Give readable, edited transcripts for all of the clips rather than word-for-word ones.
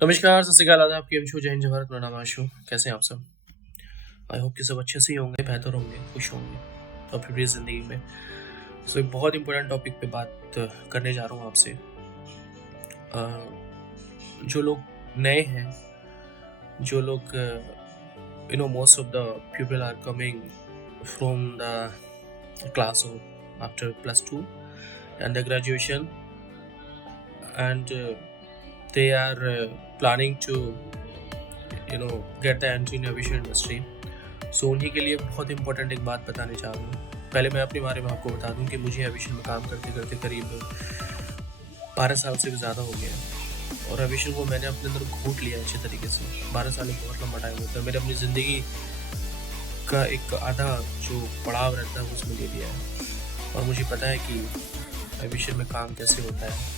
नमस्कार, सत श्री अकाल, आदाब, केम छो, जय हिंद, जय भारत, मेरा नाम आशु। कैसे हैं आप सब? आई होप कि सब अच्छे से ही होंगे, बेहतर होंगे, खुश होंगे अपनी पूरी ज़िंदगी में। सो एक बहुत इंपॉर्टेंट टॉपिक पे बात करने जा रहा हूँ आपसे। जो लोग नए हैं, जो लोग most of the people are coming from the class of after +2 and the graduation, and they are planning to get the entry in aviation industry. सो उन्हीं के लिए बहुत इंपॉर्टेंट एक बात बताने चाह रहा हूँ। पहले मैं अपने बारे में आपको बता दूं कि मुझे एविएशन में काम करते करते करीब 12 साल से भी ज़्यादा हो गया है, और एविएशन को मैंने अपने अंदर घोट लिया अच्छे तरीके से। 12 साल एक बहुत लंबा टाइम होता है। मैंने अपनी ज़िंदगी का एक आधा जो पड़ाव रहता है उसमें ले लिया है, और मुझे पता है कि एविएशन में काम कैसे होता है,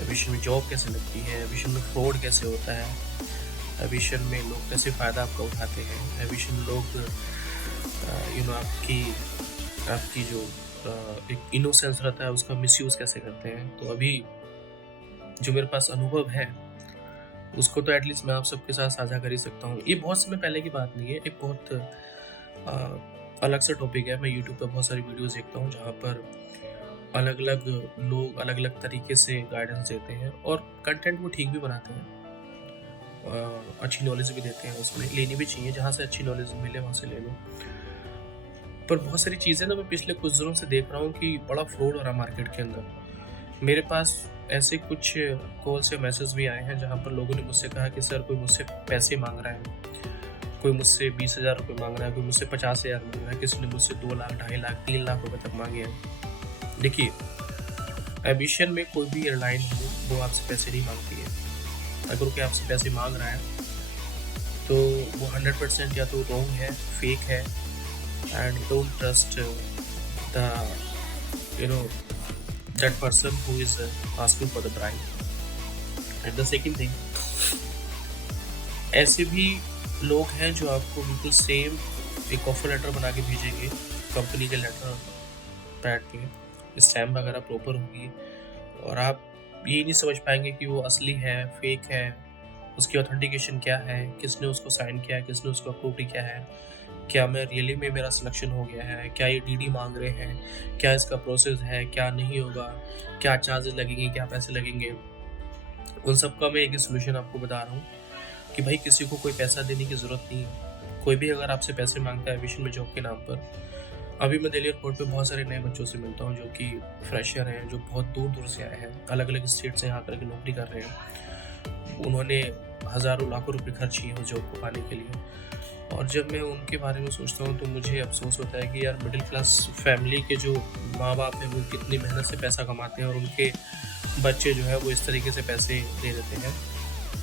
एविएशन में जॉब कैसे लगती है, एविएशन में फ्रॉड कैसे होता है, एविएशन में लोग कैसे फ़ायदा आपका उठाते हैं, एविएशन लोग आपकी जो एक इनोसेंस रहता है उसका मिसयूज़ कैसे करते हैं। तो अभी जो मेरे पास अनुभव है उसको तो एटलीस्ट मैं आप सबके साथ साझा कर ही सकता हूँ। ये बहुत समय पहले की बात नहीं है, एक बहुत अलग सा टॉपिक है। मैं यूट्यूब पर बहुत सारी वीडियोज़ देखता हूँ जहाँ पर अलग अलग लोग अलग अलग तरीके से गाइडेंस देते हैं, और कंटेंट वो ठीक भी बनाते हैं, अच्छी नॉलेज भी देते हैं। उसमें लेनी भी चाहिए, जहाँ से अच्छी नॉलेज मिले वहाँ से ले लो। पर बहुत सारी चीज़ें ना मैं पिछले कुछ दिनों से देख रहा हूँ कि बड़ा फ्रॉड हो रहा है मार्केट के अंदर। मेरे पास ऐसे कुछ कॉल से मैसेज भी आए हैं जहाँ पर लोगों ने मुझसे कहा कि सर कोई मुझसे पैसे मांग रहा है, कोई मुझसे 20,000 रुपये मांग रहा है, कोई मुझसे 50,000 मांग रहा है, किसी ने मुझसे 2 लाख, 2.5 लाख, 3 लाख रुपये तक मांगे हैं। देखिए, एम्बिशन में कोई भी एयरलाइन हो वो आपसे पैसे नहीं मांगती है। अगर कोई आपसे पैसे मांग रहा है तो वो 100% या तो रॉन्ग है, फेक है, and don't trust the that person who is asking for the bribe. And the second thing, ऐसे भी लोग हैं जो आपको बिल्कुल सेम एक ऑफर लेटर बना के भेजेंगे, कंपनी के लेटर पैड पे स्टैम्प वगैरह प्रॉपर होगी, और आप ये नहीं समझ पाएंगे कि वो असली है, फेक है, उसकी ऑथेंटिकेशन क्या है, किसने उसको साइन किया है, किसने उसको अप्रूव किया है, क्या मैं रियली में मेरा सिलेक्शन हो गया है, क्या ये डीडी मांग रहे हैं, क्या इसका प्रोसेस है, क्या नहीं होगा, क्या चार्जेस लगेंगे, क्या पैसे लगेंगे। उन सब का मैं एक सोल्यूशन आपको बता रहा हूँ कि भाई किसी को कोई पैसा देने की ज़रूरत नहीं है। कोई भी अगर आपसे पैसे मांगता है एविएशन में जॉब के नाम पर, अभी मैं दिल्ली एयरपोर्ट पे बहुत सारे नए बच्चों से मिलता हूँ जो कि फ्रेशर हैं, जो बहुत दूर दूर से आए हैं, अलग अलग स्टेट से यहाँ करके नौकरी कर रहे हैं। उन्होंने हज़ारों लाखों रुपए खर्च किए उस जॉब को पाने के लिए, और जब मैं उनके बारे में सोचता हूँ तो मुझे अफसोस होता है कि यार मिडिल क्लास फैमिली के जो माँ बाप हैं वो कितनी मेहनत से पैसा कमाते हैं, और उनके बच्चे जो है वो इस तरीके से पैसे दे देते हैं।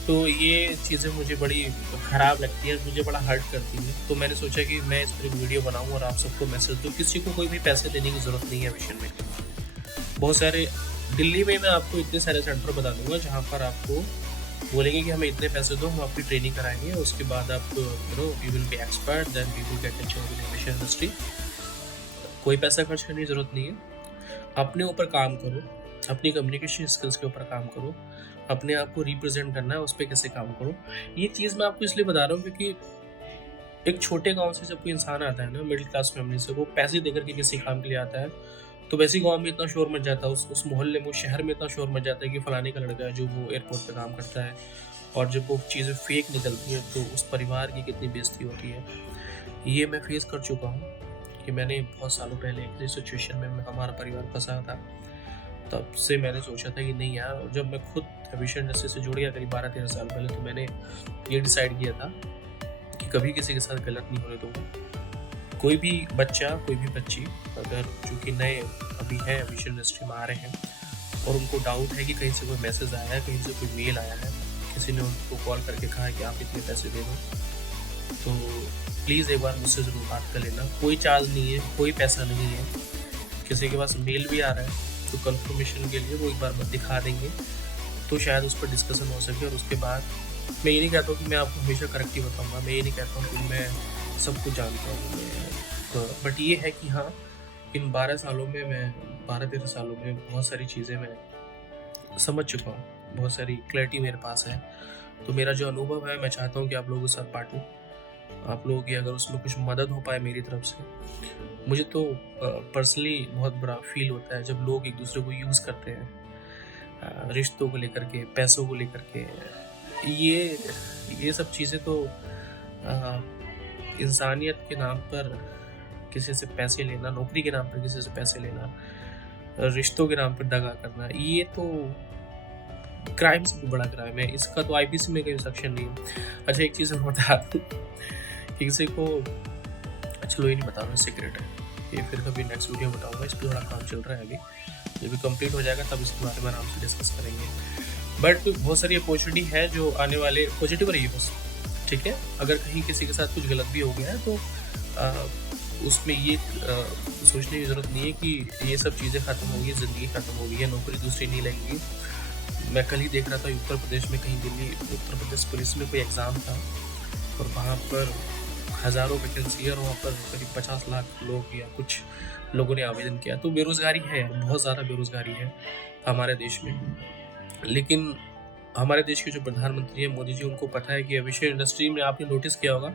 तो ये चीज़ें मुझे बड़ी ख़राब लगती है, मुझे बड़ा हर्ट करती है। तो मैंने सोचा कि मैं इस पर एक वीडियो बनाऊँ और आप सबको मैसेज दूँ, किसी को कोई भी पैसे देने की ज़रूरत नहीं है एविएशन में। बहुत सारे दिल्ली में मैं आपको इतने सारे सेंटर बता दूंगा जहाँ पर आपको बोलेंगे कि हमें इतने पैसे दो, हम आपकी ट्रेनिंग कराएंगे, उसके बाद आप you will be expert, then we will get a job in aviation industry. कोई पैसा खर्च करने की ज़रूरत नहीं है। अपने ऊपर काम करो, अपनी कम्युनिकेशन स्किल्स के ऊपर काम करो, अपने आप को रिप्रेजेंट करना है, उस पर कैसे काम करो। ये चीज़ मैं आपको इसलिए बता रहा हूँ क्योंकि एक छोटे गांव से जब कोई इंसान आता है ना, मिडिल क्लास फैमिली से, वो पैसे देकर के किसी काम के लिए आता है, तो वैसे गांव में इतना शोर मच जाता है, उस मोहल्ले में, उस शहर में इतना शोर मच जाता है कि फलाने का लड़का है जो वो एयरपोर्ट पे काम करता है, और जब वो चीज़ें फेक निकलती हैं तो उस परिवार की कितनी बेइज्जती होती है। ये मैं फेस कर चुका हूँ कि मैंने बहुत सालों पहले एक सिचुएशन में हमारा परिवार फंसा था। तब से मैंने सोचा था कि नहीं यार, जब मैं खुद एविएशन इंडस्ट्री से जुड़ गया करीब 12-13 साल पहले, तो मैंने ये डिसाइड किया था कि कभी किसी के साथ गलत नहीं होने दूँगा। कोई भी बच्चा, कोई भी बच्ची अगर जो कि नए अभी हैं एविएशन इंडस्ट्री में आ रहे हैं, और उनको डाउट है कि कहीं से कोई मैसेज आया है, कहीं से कोई मेल आया है, किसी ने उनको कॉल करके कहा है कि आप इतने पैसे दे दो, तो प्लीज़ एक बार मुझसे ज़रूर बात कर लेना। कोई चार्ज नहीं है, कोई पैसा नहीं है। किसी के पास मेल भी आ रहा है तो कंफर्मेशन के लिए वो एक बार दिखा देंगे, तो शायद उस पर डिस्कशन हो सके। और उसके बाद मैं ये नहीं कहता हूँ कि मैं आपको हमेशा करेक्ट ही बताऊँगा, मैं ये नहीं कहता हूँ कि मैं सब कुछ जानता हूँ, तो बट ये है कि हाँ, इन 12 सालों में, मैं 12-13 सालों में बहुत सारी चीज़ें मैं समझ चुका हूँ, बहुत सारी क्लैरिटी मेरे पास है। तो मेरा जो अनुभव है मैं चाहता हूँ कि आप लोगों के साथ बांटूँ। आप लोगों की अगर उसमें कुछ मदद हो पाए मेरी तरफ से, मुझे तो पर्सनली बहुत बुरा फील होता है जब लोग एक दूसरे को यूज़ करते हैं रिश्तों को लेकर के, पैसों को लेकर के। ये सब चीज़ें तो अ, इंसानियत के नाम पर किसी से पैसे लेना, नौकरी के नाम पर किसी से पैसे लेना, रिश्तों के नाम पर दगा करना, ये तो क्राइम से भी बड़ा क्राइम है। इसका तो आईपीसी में कोई सेक्शन नहीं है। अच्छा, एक चीज़ मैं बता दूँ, किसी को, चलो ये नहीं बता रहा, सीक्रेट है ये, फिर कभी नेक्स्ट वीडियो बताऊंगा। इस पर थोड़ा काम चल रहा है अभी, जब भी कंप्लीट हो जाएगा तब इसके बारे में आराम से डिस्कस करेंगे। बट बहुत सारी अपॉर्चुनिटी है जो आने वाले, पॉजिटिव रहिए बस, ठीक है। अगर कहीं किसी के साथ कुछ गलत भी हो गया है तो उसमें ये सोचने की ज़रूरत नहीं है कि ये सब चीज़ें ख़त्म होगी, ज़िंदगी ख़त्म होगी या नौकरी दूसरी नहीं लगेगी। मैं कल ही देख रहा था उत्तर प्रदेश में, कहीं दिल्ली उत्तर प्रदेश पुलिस में कोई एग्ज़ाम था और वहाँ पर हज़ारों वैकेंसी है और वहाँ पर करीब 50 लाख लोग या कुछ लोगों ने आवेदन किया। तो बेरोज़गारी है, बहुत ज़्यादा बेरोज़गारी है हमारे देश में। लेकिन हमारे देश के जो प्रधानमंत्री हैं मोदी जी, उनको पता है कि एविएशन इंडस्ट्री में, आपने नोटिस किया होगा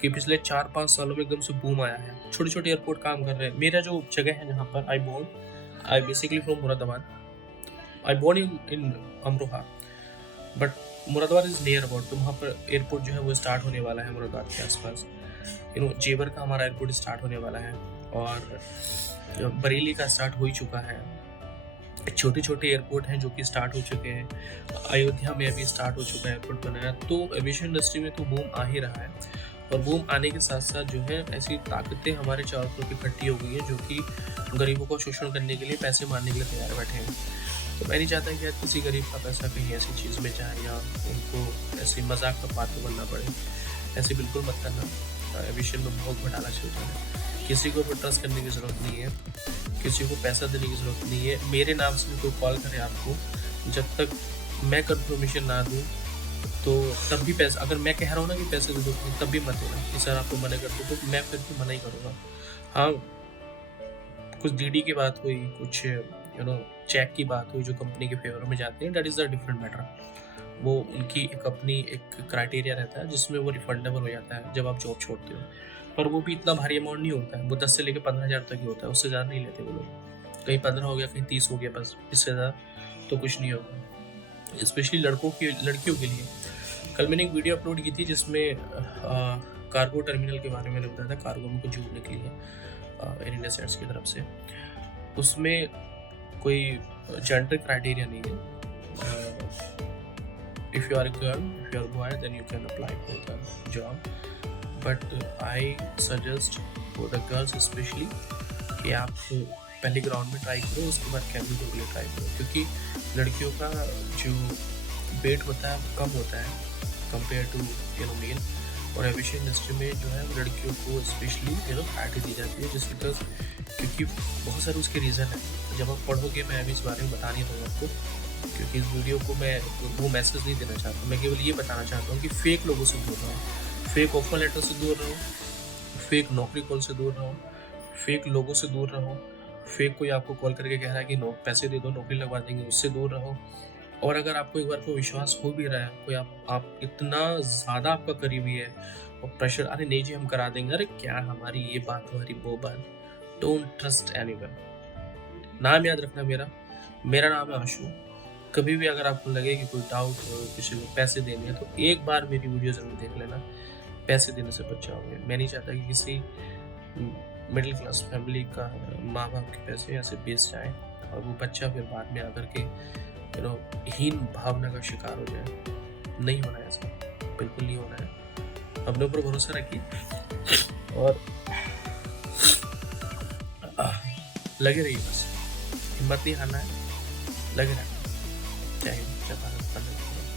कि पिछले 4-5 सालों में एकदम से बूम आया है। छोटे छोटे एयरपोर्ट काम कर रहे हैं। मेरा जो जगह है जहाँ पर I basically from Moradabad, I born in Amroha, but Moradabad is near about. तो वहाँ पर एयरपोर्ट जो है वो स्टार्ट होने वाला है मुरादाबाद के आसपास। जेवर का हमारा एयरपोर्ट स्टार्ट होने वाला है और बरेली का स्टार्ट हो ही चुका है। छोटे छोटे एयरपोर्ट हैं जो कि स्टार्ट हो चुके हैं। अयोध्या में अभी स्टार्ट हो चुका है एयरपोर्ट बनाया। तो एविएशन इंडस्ट्री में तो बूम आ ही रहा है और बूम आने के साथ साथ जो है ऐसी ताकतें हमारे चारों तरफ इकट्ठी हो गई हैं जो कि गरीबों को शोषण करने के लिए, पैसे मारने के लिए तैयार बैठे हैं। तो मैं नहीं चाहता कि यार किसी गरीब का पैसा कहीं ऐसी चीज़ में जाए या उनको ऐसे मजाक का पात्र बनना पड़े। ऐसे बिल्कुल मत करना। एविएशन में बहुत घोटाला चलता है। किसी को भी ट्रस्ट करने की ज़रूरत नहीं है, किसी को पैसा देने की ज़रूरत नहीं है। मेरे नाम से कोई कॉल करे आपको, जब तक मैं कंफर्मेशन ना दूँ तो तब भी पैसा, अगर मैं कह रहा हूँ ना कि पैसे दे दो तब भी मत देना कि सर आपको मना कर दो, तो मैं फिर भी मना ही करूँगा। हाँ, कुछ डीडी की बात हुई, कुछ चेक की बात हुई जो कंपनी के फेवर में जाते हैं, that is a different matter. वो उनकी एक अपनी एक क्राइटेरिया रहता है जिसमें वो रिफंडेबल हो जाता है जब आप जॉब छोड़ते हो। पर वो भी इतना भारी अमाउंट नहीं होता है, वो 10 से लेकर 15,000 तक ही होता है, उससे ज़्यादा नहीं लेते वो लोग। कहीं 15 हो गया, कहीं 30 हो गया, बस इससे ज़्यादा तो कुछ नहीं होगा। स्पेशली लड़कियों के लिए। कल मैंने एक वीडियो अपलोड की थी जिसमें कार्गो टर्मिनल के बारे में मैंने बताया था। कार्गो में कुछ जॉब निकली है एयर इंडिया साइट्स की तरफ से। उसमें कोई जेंडर क्राइटेरिया नहीं है। if you are a girl, if you are a boy, then you can apply for the job, but I suggest for the girls especially कि आप पहले ग्राउंड में ट्राई करो, उसके बाद कैबिन के लिए ट्राई करो, क्योंकि लड़कियों का जो वेट होता है कम होता है कंपेयर टू मेल। और एविएशन इंडस्ट्री में जो है लड़कियों को स्पेशली प्रायोरिटी दी जाती है, जिस बिकॉज क्योंकि बहुत सारे उसके रीज़न है। जब आप पढ़ोगे मैं अभी इस बारे में बता नहीं दूँगा आपको, क्योंकि इस वीडियो को मैं वो मैसेज नहीं देना चाहता। मैं केवल ये बताना चाहता हूँ कि फेक लोगों से दूर रहो, फेक ऑफर लेटर से दूर रहो, फेक नौकरी कॉल से दूर रहो, फेक लोगों से दूर रहो, फेक कोई आपको कॉल करके कह रहा है कि पैसे दे दो नौकरी लगवा देंगे, उससे दूर रहो। और अगर आपको एक बार को विश्वास हो भी रहा है, कोई आप इतना ज़्यादा आपका करीबी है और प्रेशर, अरे नहीं जी हम करा देंगे, अरे क्या हमारी ये बात हमारी वो बात, डोंट ट्रस्ट एनीवन। नाम याद रखना मेरा नाम है आशु। कभी भी अगर आपको लगे कि कोई डाउट हो, किसी को पैसे देने हैं, तो एक बार मेरी वीडियो ज़रूर देख लेना। पैसे देने से बच जाओगे। मैं नहीं चाहता कि किसी मिडिल क्लास फैमिली का माँ बाप के पैसे ऐसे बेच जाए और वो बच्चा फिर बाद में आकर के हीन भावना का शिकार हो जाए। नहीं होना है ऐसा, बिल्कुल नहीं होना है। अपने ऊपर भरोसा रखिए और लगे रहिए, बस हिम्मत नहीं हारना है, लगे रहना। जय हिंद, जय भारत, वंदे मातरम।